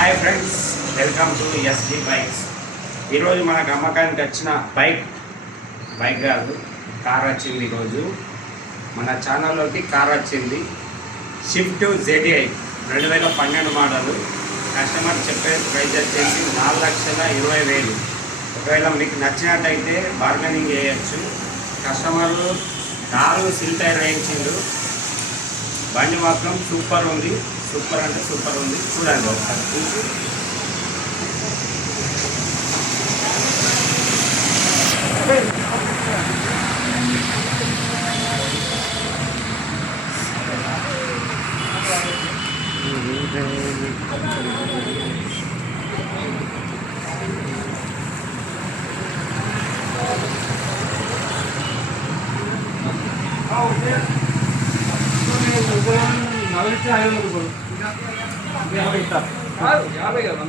Hi friends, welcome to SG bikes. ఈరోజు మనకు అమ్మకానికి వచ్చిన బైక్ కాదు, కార్ వచ్చింది. ఈరోజు మన ఛానల్లోకి కార్ వచ్చింది. Shift ZDI 2012 model. కస్టమర్ చెప్పే ప్రైస్ వచ్చేసి 4,20,000. ఒకవేళ మీకు నచ్చినట్టయితే బార్గెనింగ్ చేయొచ్చు. కస్టమర్లు 4 సిల్ టైర్ వేయించిండు. బండి మాత్రం సూపర్ ఉంది, సూపర్ అంటే సూపర్ ఉంది. చూడండి ఒకసారి చూసి. యాభై కదా